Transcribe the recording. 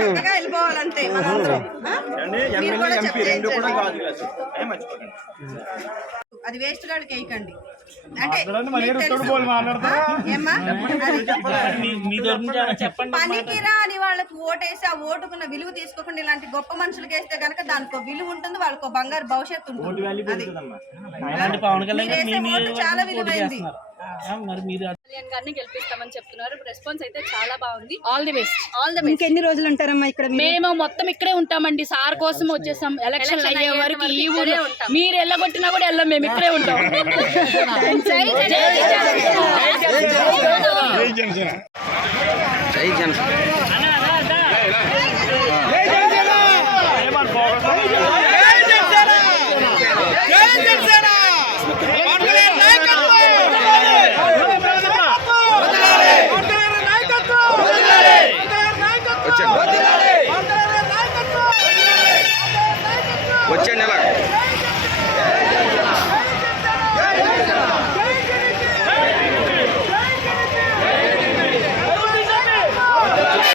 చక్కగా వెళ్ళిపోవాలంటే అది వేస్ట్ గాడికి వేయకండి. అంటే పనికిరా అని వాళ్ళకి ఓటేసి ఆ ఓటుకున్న విలువ తీసుకోకుండా ఇలాంటి గొప్ప మనుషులకి వేస్తే కనుక దానికి విలువ ఉంటుంది, వాళ్ళకు బంగారు భవిష్యత్తు ఉంటుంది. చాలా విలువైంది. గెలిపిస్తామని చెప్తున్నారు. రెస్పాన్స్ అయితే చాలా బాగుంది. All the best. ఇంకెన్ని రోజులు ఉంటారమ్మా ఇక్కడ? మేము మొత్తం ఇక్కడే ఉంటామండి. సార్ కోసం వచ్చేసాం. ఎలక్షన్ అయ్యే వరకు ఈ ఊరే ఉంటాం. మీరు వెళ్ళగొట్టినా కూడా వెళ్ళాం, మేము ఇక్కడే ఉంటాం. జై జనసేన.